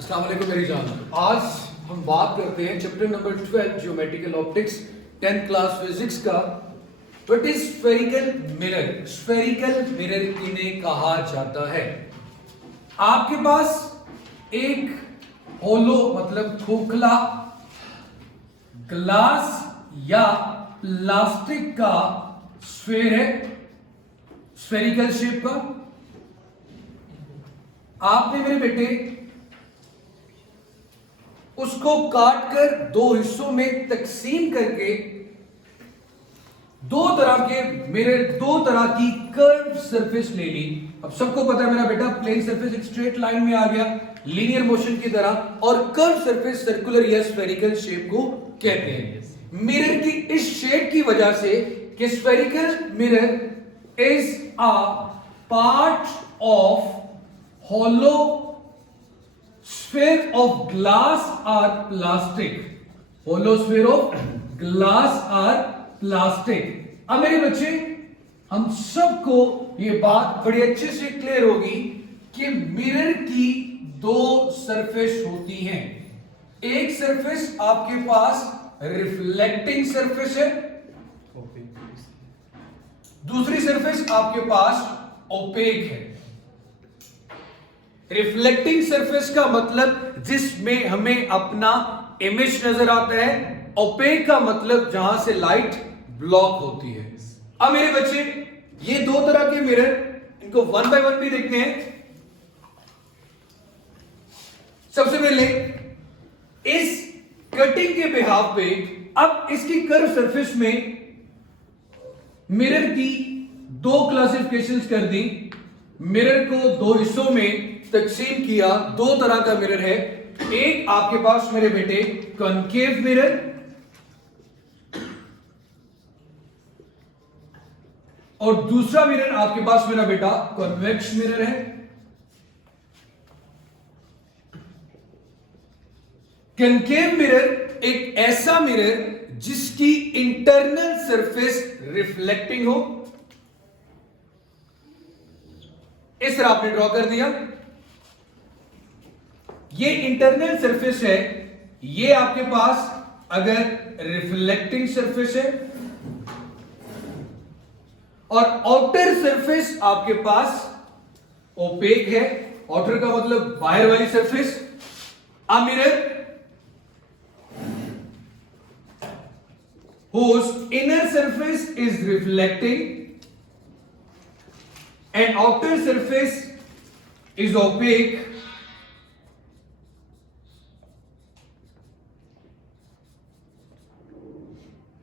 अस्सलाम वालेकुम मेरी जान। आज हम बात करते हैं chapter number 12 geometrical optics 10th class physics का। What is spherical mirror? Spherical mirror किन्हें कहा जाता है? आपके पास एक होलो मतलब खोखला ग्लास या प्लास्टिक का स्फेयर है, स्फेरिकल शेप का। आपने मेरे बेटे उसको काटकर दो हिस्सों में तकसीम करके दो तरह के मिरर, दो तरह की कर्व सरफेस ले ली। अब सबको पता है मेरा बेटा, प्लेन सरफेस एक स्ट्रेट लाइन में आ गया लीनियर मोशन की तरह, और कर्व सरफेस सर्कुलर या स्फेरिकल शेप को कहते हैं। मिरर की इस शेप की वजह से कि spherical mirror is a part of hollow sphere of glass or plastic, hollow sphere of glass or plastic। अब मेरे बच्चे, हम सबको ये बात बड़ी अच्छे से क्लियर होगी कि मिरर की दो सरफेस होती हैं। एक सरफेस आपके पास रिफ्लेक्टिंग सरफेस है, दूसरी सरफेस आपके पास ओपेक है। रिफ्लेक्टिंग सरफेस का मतलब जिसमें हमें अपना इमेज नजर आता है, ओपेक का मतलब जहां से लाइट ब्लॉक होती है। अब मेरे बच्चे, ये दो तरह के मिरर, इनको वन बाय वन भी देखते हैं। सबसे पहले इस कटिंग के बिहाफ पे, अब इसकी कर्व सरफेस में मिरर की दो क्लासिफिकेशंस कर दी, मिरर को दो हिस्सों में तकसीम किया। दो तरह का मिरर है, एक आपके पास मेरे बेटे कॉनकेव मिरर, और दूसरा मिरर आपके पास मेरा बेटा कॉन्वेक्स मिरर है। कॉनकेव मिरर एक ऐसा मिरर जिसकी इंटरनल सरफेस रिफ्लेक्टिंग हो। इस तरह आपने ड्रॉ कर दिया, ये इंटरनल सरफेस है, ये आपके पास अगर रिफ्लेक्टिंग सरफेस है, और आउटर सरफेस आपके पास ओपेक है। आउटर का मतलब बाहर वाली surface. A mirror whose inner surface is reflecting and outer surface is opaque,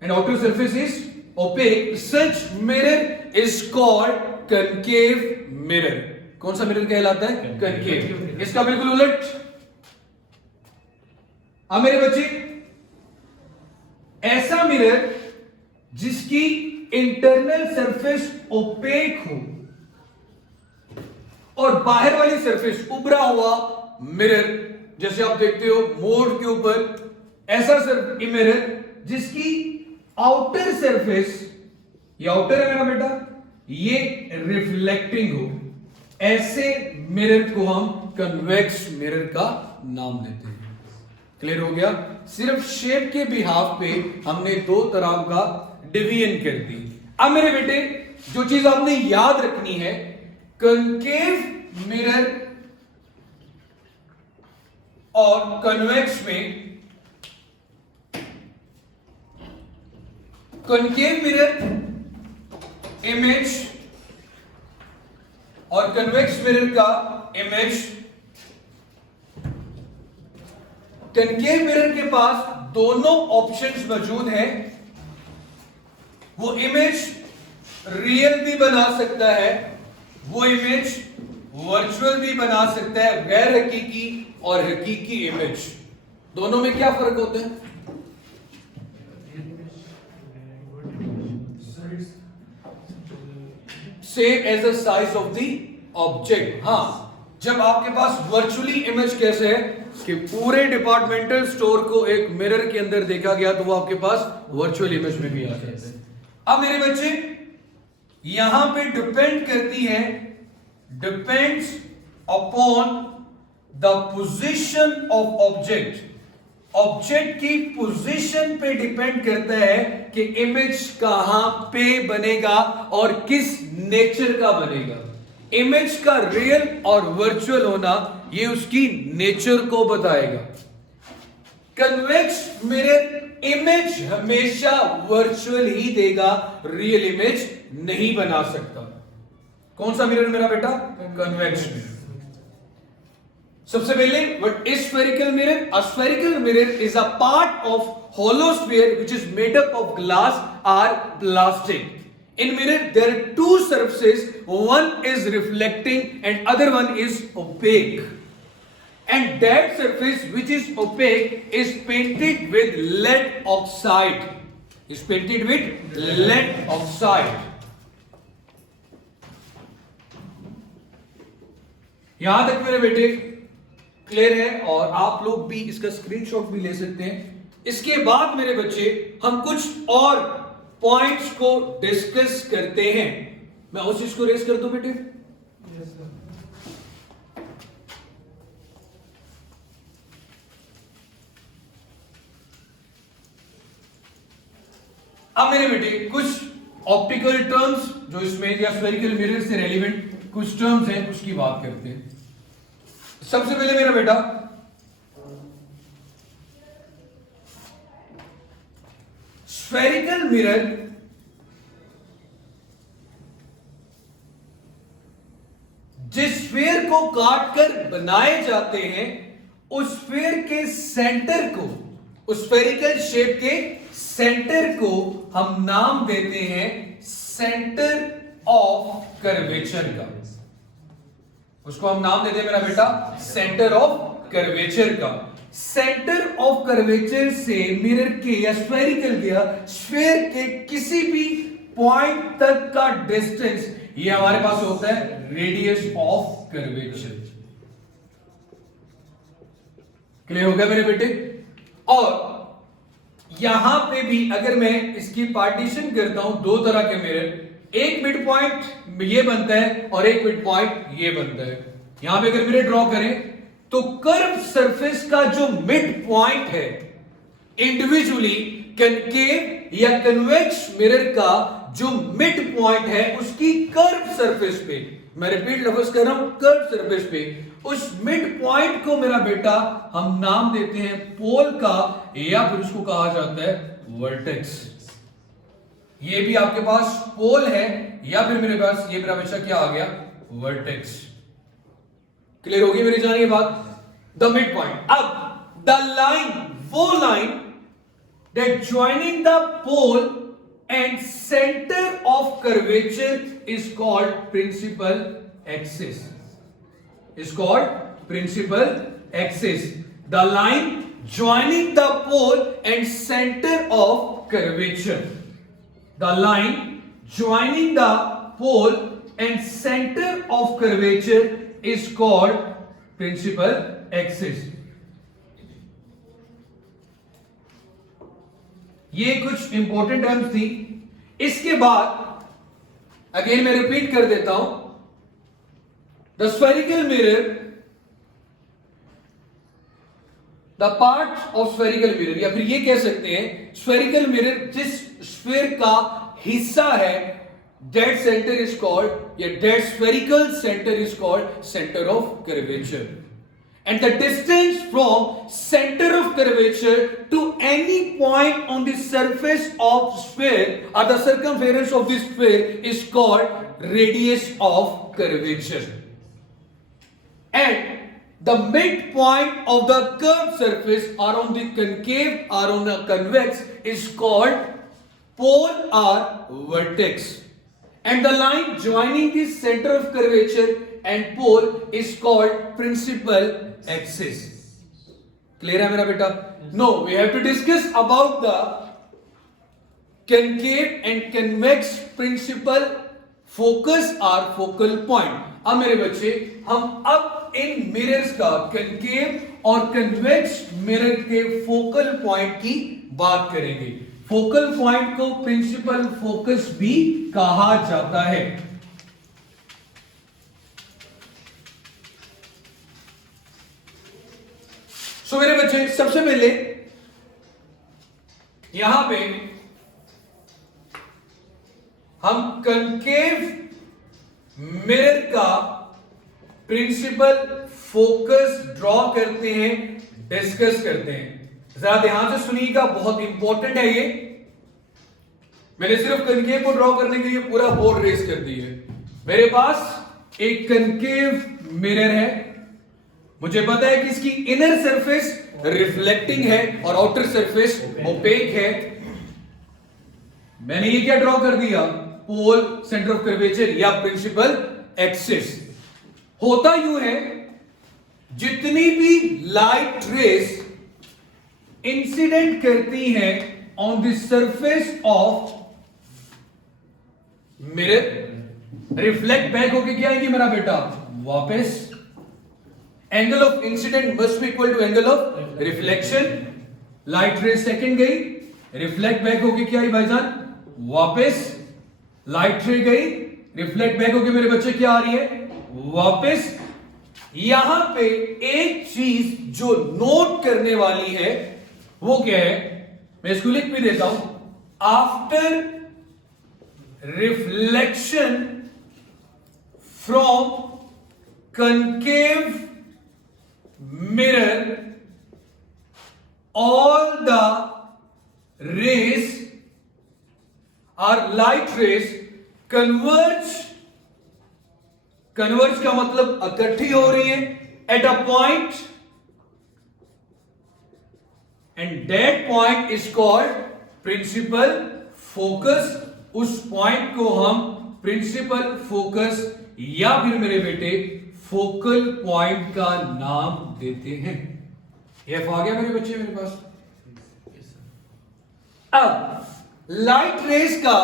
and outer surface is opaque, such mirror is called concave mirror। कौन सा मिरर कहलाता है? concave। इसका बिल्कुल उलट। अब मेरे बच्चे, ऐसा मिरर जिसकी इंटरनल सरफेस ओपेक हो और बाहर वाली सरफेस उभरा हुआ मिरर, जैसे आप देखते हो मोड़ के ऊपर, ऐसा मिरर जिसकी आउटर सरफेस, ये आउटर है मेरा बेटा, ये रिफ्लेक्टिंग हो, ऐसे मिरर को हम कन्वेक्स मिरर का नाम देते हैं। क्लियर हो गया? सिर्फ शेप के बिहाफ पे हमने दो तरह का डिवीजन कर दी। अब मेरे बेटे, जो चीज आपने याद रखनी है, कॉनकेव मिरर और कन्वेक्स में, कॉनकेव मिरर इमेज और कन्वेक्स मिरर का इमेज, कॉनकेव मिरर के पास दोनों ऑप्शंस मौजूद हैं। वो इमेज रियल भी बना सकता है, वो इमेज वर्चुअल भी बना सकता है, गैर हकीकी और हकीकी इमेज। दोनों में क्या फर्क होता है? Same as the size of the object. हां, जब आपके पास वर्चुअली इमेज कैसे है कि पूरे डिपार्टमेंटल स्टोर को एक मिरर के अंदर देखा गया, तो वो आपके पास वर्चुअल इमेज में भी आ जाता है। अब मेरे बच्चे, यहां पे डिपेंड करती है, depends upon the position of object, object की पोजीशन पे डिपेंड करता है कि इमेज कहां पे बनेगा और किस नेचर का बनेगा। इमेज का रियल और वर्चुअल होना ये उसकी नेचर को बताएगा। कन्वेक्स मिरर इमेज हमेशा वर्चुअल ही देगा, रियल इमेज नहीं बना सकता। कौन सा मिरर मेरा बेटा? Convex mirror. सबसे पहले what is spherical mirror? A spherical mirror is a part of hollow sphere which is made up of glass or plastic. In mirror there are two surfaces, one is reflecting and other one is opaque, and that surface which is opaque is painted with lead oxide, is painted with lead oxide. यहां तक मेरे बेटे clear है और आप लोग भी इसका स्क्रीनशॉट भी ले सकते हैं। इसके बाद मेरे बच्चे हम कुछ और पॉइंट्स को डिस्कस करते हैं। मैं उस चीज को रेस कर दूं बेटे? Yes sir. अब मेरे बेटे कुछ ऑप्टिकल टर्म्स जो इसमें या स्फेरिकल मिरर से रेलिवेंट कुछ टर्म्स हैं उसकी बात करते हैं। सबसे पहले मेरा बेटा स्फेरिकल मिरर जिस स्फीयर को काटकर बनाए जाते हैं उस स्फीयर के सेंटर को, उस स्फेरिकल शेप के सेंटर को हम नाम देते हैं सेंटर ऑफ कर्वेचर का। उसको हम नाम देते हैं मेरा बेटा सेंटर ऑफ कर्वेचर का। सेंटर ऑफ कर्वेचर से मिरर के या स्फेरिकल के या स्फीयर के किसी भी पॉइंट तक का डिस्टेंस ये हमारे पास होता है रेडियस ऑफ कर्वेचर। क्लियर हो गया मेरे बेटे? और यहां पे भी अगर मैं इसकी पार्टीशन करता हूं दो तरह के मिरर, एक मिड पॉइंट ये बनता है और एक मिड पॉइंट ये बनता है। यहां पे अगर मिरर ड्रॉ करें तो कर्व सरफेस का जो मिड पॉइंट है इंडिविजुअली कनकेव या कन्वेक्स मिरर का जो मिड पॉइंट है उसकी कर्व सरफेस पे, मैं रिपीट लफ्ज कर रहा हूं, कर्व सरफेस पे उस मिड पॉइंट को मेरा बेटा हम नाम देते हैं पोल का या फिर उसको कहा जाता है वर्टेक्स। ये भी आपके पास पोल है या फिर मेरे पास ये मेरा बच्चा क्या आ गया? वर्टेक्स। क्लियर होगी मेरी जान ये बात? The mid point. अब द लाइन, वो line that joining the pole and centre of curvature is called principal axis, is called principal axis. The line joining the pole and center of curvature. The line joining the pole and center of curvature is called principal axis. ये कुछ important terms थी। इसके बाद again मैं repeat कर देता हूं, the spherical mirror, the part of spherical mirror, या फिर ये कह सकते हैं spherical mirror जिस स्फीयर का हिस्सा है that center is called या that spherical center is called center of curvature, and the distance from center of curvature to any point on the surface of sphere or the circumference of this sphere is called radius of curvature. And the midpoint of the curved surface or on the concave or on a convex is called pole or vertex. And the line joining the center of curvature and pole is called principal axis. Clear है मेरा बेटा? No, we have to discuss about the concave and convex principal focus or focal point. अब मेरे बच्चे हम अब इन mirrors का concave और कन्वेक्स मिरर के फोकल पॉइंट की बात करेंगे। फोकल पॉइंट को प्रिंसिपल फोकस भी कहा जाता है। सो मेरे बच्चे, सबसे पहले यहां पे हम कनकेव मिरर का प्रिंसिपल फोकस ड्रॉ करते हैं, डिस्कस करते हैं। जरा ध्यान से सुनिएगा, बहुत इंपॉर्टेंट है ये। मैंने सिर्फ कनकेव को ड्रॉ करने के लिए पूरा बोर्ड रेस कर दी है। मेरे पास एक कनकेव मिरर है, मुझे पता है कि इसकी इनर सरफेस रिफ्लेक्टिंग है और आउटर सरफेस ओपेक है। मैंने ये क्या ड्रॉ कर दिया, पोल सेंटर ऑफ कर्वेचर या प्रिंसिपल एक्सिस। होता यूं है, जितनी भी लाइट रेस इंसिडेंट करती हैं on the surface of mirror, reflect back होके क्या आएंगी मेरा बेटा, वापस। Angle of incident must be equal to angle of reflection. Light rays second गई, रिफ्लेक्ट बैक होके क्या आई भाईजान, वापस। लाइट रे गई, रिफ्लेक्ट बैक होके मेरे बच्चे क्या आ रही है, वापस। यहां पे एक चीज जो नोट करने वाली है वो क्या है, मैं इसको लिख भी देता हूं। After reflection from concave mirror, all the rays or light rays converge का मतलब इकट्ठी हो रही है at a point, and that point is called principal focus। उस पॉइंट को हम प्रिंसिपल फोकस या फिर मेरे बेटे फोकल पॉइंट का नाम देते हैं। एफ आ गया मेरे बच्चे मेरे पास। अब लाइट रेस का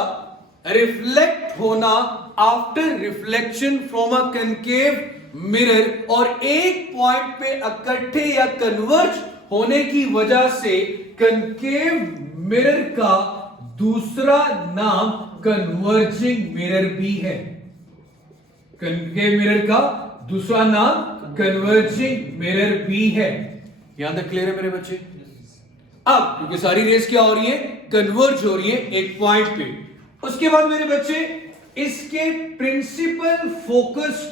रिफ्लेक्ट होना after reflection from a concave mirror और एक पॉइंट पे इकट्ठे या कन्वर्ज होने की वजह से कनकेव मिरर का दूसरा नाम कन्वर्जिंग मिरर भी है। कनकेव मिरर का दूसरा नाम कन्वर्जिंग मिरर भी है। यहां तक क्लियर है मेरे बच्चे? अब क्योंकि सारी रेस क्या हो रही है, कन्वर्ज हो रही है एक पॉइंट पे। उसके बाद मेरे बच्चे इसके प्रिंसिपल फोकस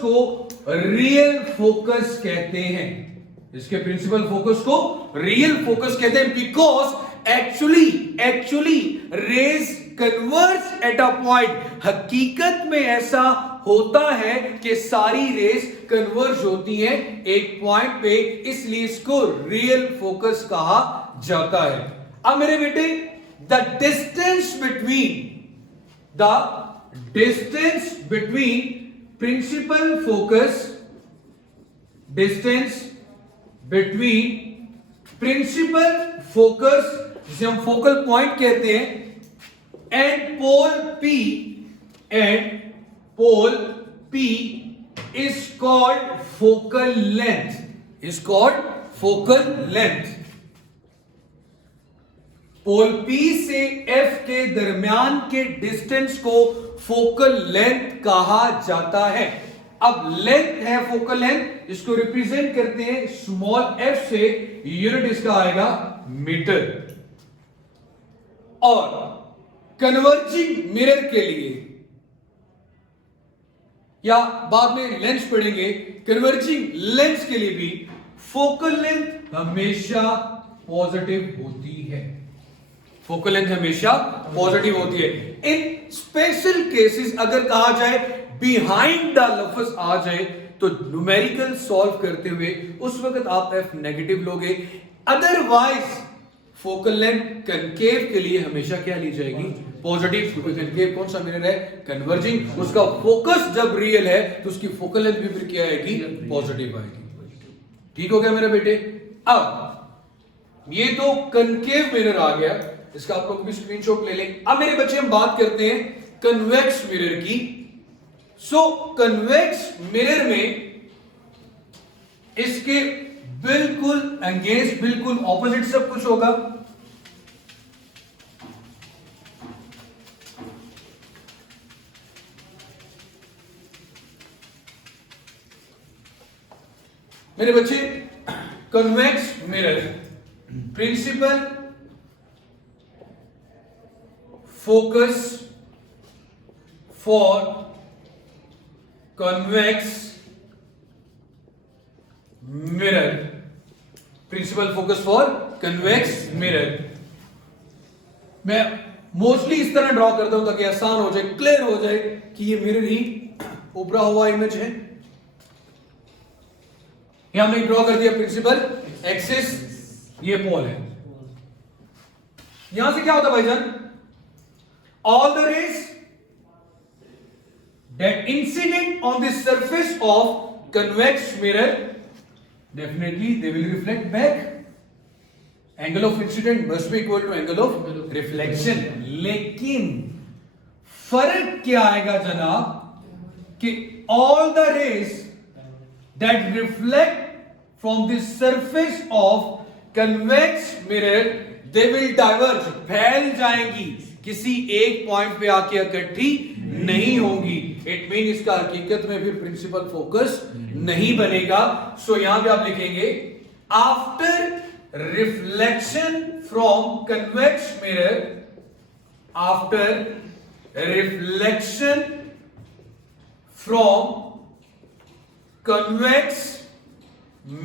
को रियल फोकस कहते हैं। इसके प्रिंसिपल फोकस को रियल फोकस कहते हैं because actually rays converge at a point. हकीकत में ऐसा होता है कि सारी रेस कन्वर्ज होती हैं एक पॉइंट पे, इसलिए इसको रियल फोकस कहा जाता है। अब मेरे बेटे the distance between principal focus, distance between principal focus जिसे हम फोकल पॉइंट कहते हैं, and pole P is called focal length। Pole P से F के दरमियान के डिस्टेंस को फोकल लेंथ कहा जाता है। अब लेंथ है फोकल लेंथ, इसको रिप्रेजेंट करते हैं स्मॉल f से, यूनिट इसका आएगा मीटर। और कन्वर्जिंग मिरर के लिए या बाद में लेंस पढ़ेंगे, कन्वर्जिंग लेंस के लिए भी फोकल लेंथ हमेशा पॉजिटिव होती है। फोकल लेंथ हमेशा पॉजिटिव होती है। इन स्पेशल केसेस अगर कहा जाए बिहाइंड द लफ्ज आ जाए तो न्यूमेरिकल सॉल्व करते हुए उस वक्त आप एफ नेगेटिव लोगे। अदरवाइज फोकल लेंथ कनकेव के लिए हमेशा क्या ली जाएगी, पॉजिटिव, क्योंकि कनकेव कौन सा मिरर है, कन्वर्जिंग। उसका फोकस जब रियल है तो उसकी फोकल लेंथ भी फिर क्या आएगी, पॉजिटिव आएगी। ठीक हो गया मेरे बेटे? अब ये तो कनकेव मिरर आ गया, इसका आप लोग भी स्क्रीनशॉट ले लें। अब मेरे बच्चे हम बात करते हैं कन्वेक्स मिरर की। सो कन्वेक्स मिरर में इसके बिल्कुल अगेंस्ट, बिल्कुल ऑपोजिट सब कुछ होगा। मेरे बच्चे, convex mirror, principal focus for convex mirror, principal focus for convex mirror. मैं मोस्टली इस तरह ड्रॉ करता हूं ताकि आसान हो जाए, क्लियर हो जाए कि ये मिरर ही उभरा हुआ इमेज है। यहां हमने ड्रॉ कर दिया प्रिंसिपल एक्सिस, ये पोल है। यहां से क्या होता है भाईजान, all the rays that incident on the surface of convex mirror definitely they will reflect back. Angle of incident must be equal to angle of reflection. लेकिन फर्क क्या आएगा जनाब कि all the rays that reflect from the surface of convex mirror they will diverge, फैल जाएंगी, किसी एक पॉइंट पे आके इकट्ठी नहीं होंगी। इट मीन इसका हकीकत में फिर प्रिंसिपल फोकस नहीं बनेगा। सो यहां पे आप लिखेंगे after reflection from convex mirror, after reflection from convex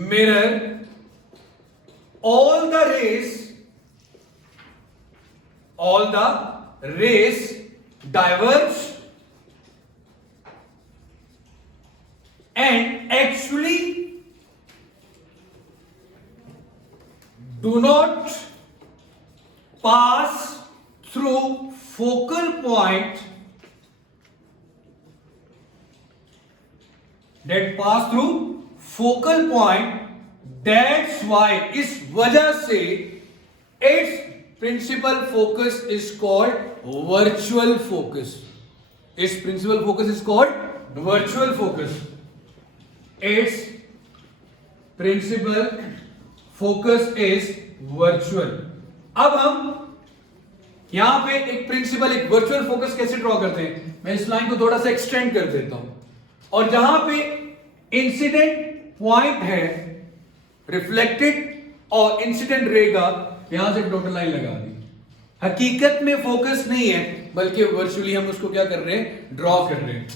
mirror, all the rays diverge and actually do not pass through focal point that pass through focal point। That's why इस वजह से its principal focus is called virtual focus। its principal focus is called virtual focus। its principal focus is virtual। अब हम यहां पे एक principal, एक virtual focus कैसे ड्रॉ करते हैं, मैं इस लाइन को थोड़ा सा एक्सटेंड कर देता हूं, और जहां पे इंसिडेंट पॉइंट है रिफ्लेक्टेड और इंसिडेंट रे का, यहां से डॉटेड लाइन लगा दी। हकीकत में फोकस नहीं है बल्कि वर्चुअली हम उसको क्या कर रहे हैं, ड्रॉ कर रहे हैं।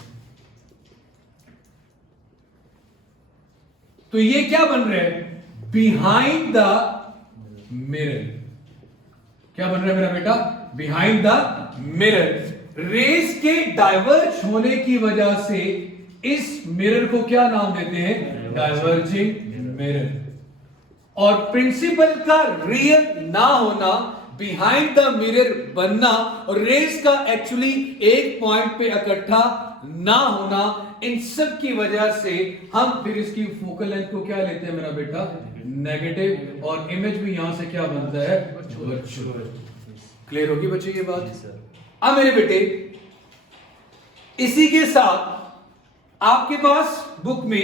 तो ये क्या बन रहा है, बिहाइंड द मिरर। क्या बन रहा है मेरा बेटा, बिहाइंड द मिरर। रेस के डाइवर्ज होने की वजह से इस मिरर को क्या नाम देते हैं, डाइवर्जिंग मिरर। और प्रिंसिपल का रियल ना होना, बिहाइंड द मिरर बनना, और रेस का एक्चुअली एक पॉइंट पे इकट्ठा ना होना, इन सब की वजह से हम फिर इसकी फोकल लेंथ को क्या लेते हैं मेरा बेटा, नेगेटिव, और इमेज भी यहां से क्या बनता है, वर्चुअल। क्लियर होगी बच्चे ये बात। अब मेरे बेटे इसी के साथ आपके पास बुक में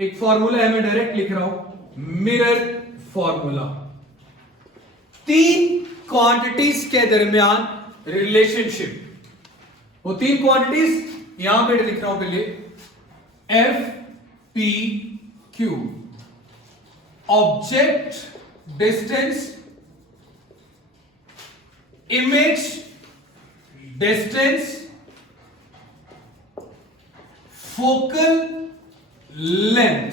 एक फॉर्मूला है, मैं डायरेक्ट लिख रहा हूं, मिरर फॉर्मूला। तीन क्वांटिटीज के दरमियान रिलेशनशिप, वो तीन क्वांटिटीज यहां पे लिख रहा हूं पहले, F P Q, object distance, image distance, focal length.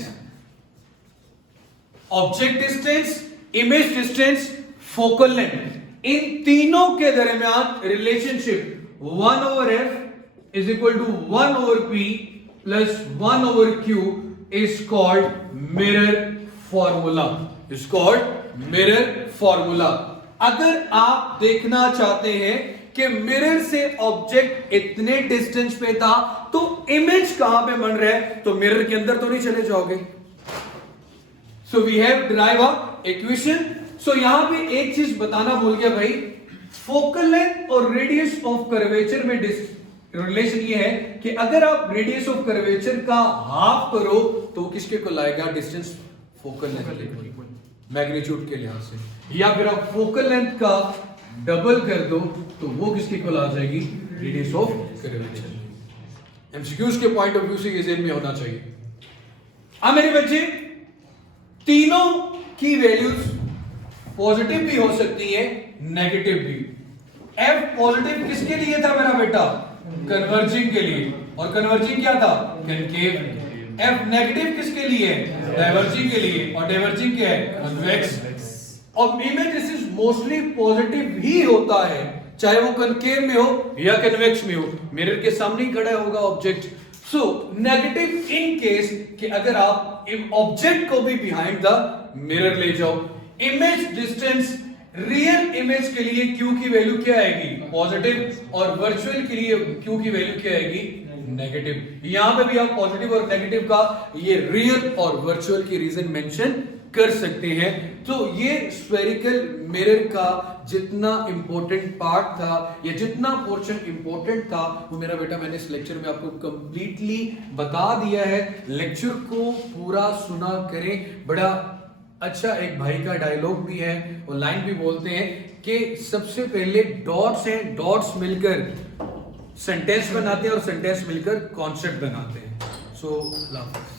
Object distance, image distance, focal length, इन तीनों के दरमियान relationship 1/f is equal to 1/p plus 1/q is called mirror formula. Is called mirror formula. अगर आप देखना चाहते हैं कि मिरर से ऑब्जेक्ट इतने डिस्टेंस पे था तो इमेज कहां पे बन रहा है, तो मिरर के अंदर तो नहीं चले जाओगे। So we have derive a equation. सो यहां पे एक चीज बताना भूल गया भाई, फोकल लेंथ और रेडियस ऑफ कर्वेचर में रिलेशन ये है कि अगर आप रेडियस ऑफ कर्वेचर का हाफ करो तो किसके को लाएगा, डिस्टेंस फोकल लेंथ मैग्नीट्यूड के लिहाज से, या फिर आप फोकल लेंथ का डबल कर दो तो वो किसके को आ जाएगी, रेडियस ऑफ कर्वेचर। एमसीक्यूज के पॉइंट ऑफ व्यू से ये ज़हन में होना चाहिए। अब मेरे बच्चे तीनों की वैल्यूज पॉजिटिव भी हो सकती है, नेगेटिव भी। एफ पॉजिटिव किसके लिए था मेरा बेटा? कन्वर्जिंग के लिए। और कन्वर्जिंग क्या था? कनकेव। एफ नेगेटिव किसके लिए? डाइवर्जिंग के लिए। और डाइवर्जिंग क्या है? कन्वेक्स। और इमेज इज मोस्टली पॉजिटिव ही होता है, चाहे वो कनकेव में हो या कन्वेक्स में हो। मिरर के सामने ही खड़ा होगा object. So negative in case कि अगर आप ऑब्जेक्ट को भी बिहाइंड द मिरर ले जाओ। इमेज डिस्टेंस रियल इमेज के लिए Q की वैल्यू क्या आएगी? पॉजिटिव। और वर्चुअल के लिए Q की वैल्यू क्या आएगी? नेगेटिव। यहां पे भी आप पॉजिटिव और नेगेटिव का ये रियल और वर्चुअल की रीजन मेंशन कर सकते हैं। तो ये स्फेरिकल मिरर का जितना इंपॉर्टेंट पार्ट था या जितना पोर्शन इंपॉर्टेंट था वो मेरा बेटा मैंने इस लेक्चर में आपको कंप्लीटली बता दिया है। लेक्चर को पूरा सुना करें। बड़ा अच्छा एक भाई का डायलॉग भी है, वो लाइन भी बोलते हैं कि सबसे पहले डॉट्स हैं, डॉट्स मिलकर सेंटेंस बनाते हैं और सेंटेंस मिलकर कॉन्सेप्ट बनाते हैं। So love.